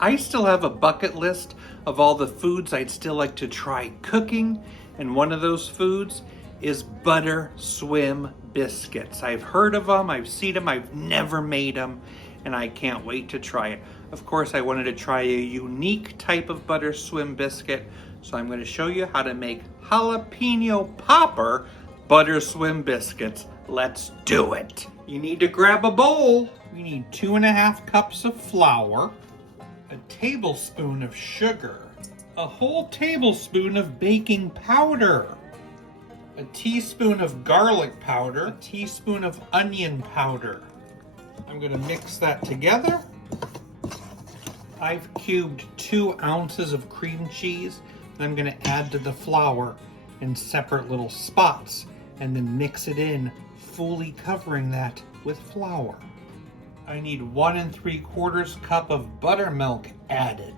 I still have a bucket list of all the foods I'd still like to try cooking, and one of those foods is Butterswim biscuits. I've heard of them, I've seen them, I've never made them, and I can't wait to try it. Of course, I wanted to try a unique type of Butterswim biscuit, so I'm going to show you how to make jalapeno popper Butterswim biscuits. Let's do it. You need to grab a bowl. We need 2.5 cups of flour, a tablespoon of sugar, a whole tablespoon of baking powder, a teaspoon of garlic powder, a teaspoon of onion powder. I'm going to mix that together. I've cubed 2 ounces of cream cheese that I'm going to add to the flour in separate little spots and then mix it in, fully covering that with flour. I need 1 3/4 cup of buttermilk added.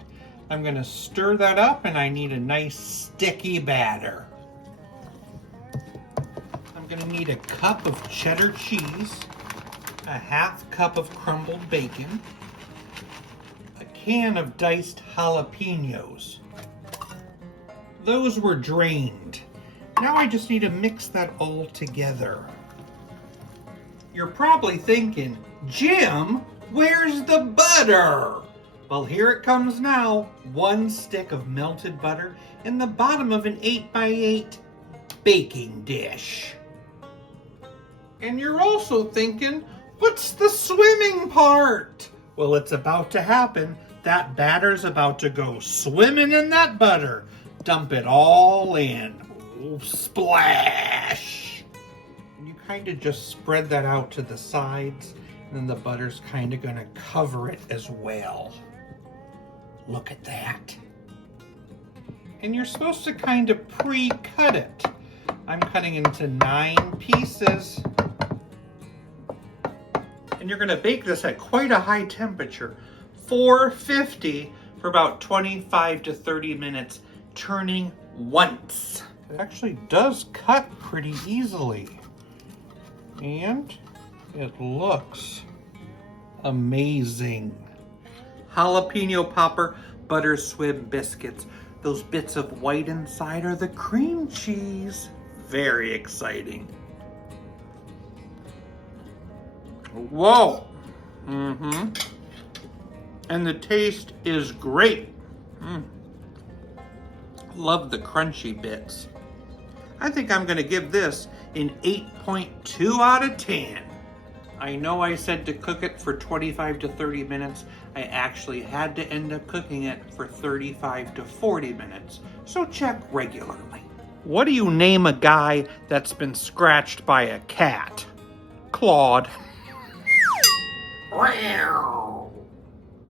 I'm going to stir that up and I need a nice sticky batter. I'm going to need a cup of cheddar cheese, a 1/2 cup of crumbled bacon, a can of diced jalapeños. Those were drained. Now I just need to mix that all together. You're probably thinking, Jim, where's the butter? Well, here it comes now. 1 stick of melted butter in the bottom of an 8x8 baking dish. And you're also thinking, what's the swimming part? Well, it's about to happen. That batter's about to go swimming in that butter. Dump it all in. Oh, splash! And you kind of just spread that out to the sides, and then the butter's kind of going to cover it as well. Look at that. And you're supposed to kind of pre-cut it. I'm cutting into 9 pieces. And you're going to bake this at quite a high temperature, 450, for about 25 to 30 minutes, turning once. It actually does cut pretty easily. And it looks amazing. Jalapeno popper Butterswim biscuits. Those bits of white inside are the cream cheese. Very exciting. Whoa. And the taste is great. Love the crunchy bits. I think I'm going to give this an 8.2 out of 10. I know I said to cook it for 25 to 30 minutes. I actually had to end up cooking it for 35 to 40 minutes. So check regularly. What do you name a guy that's been scratched by a cat? Claude.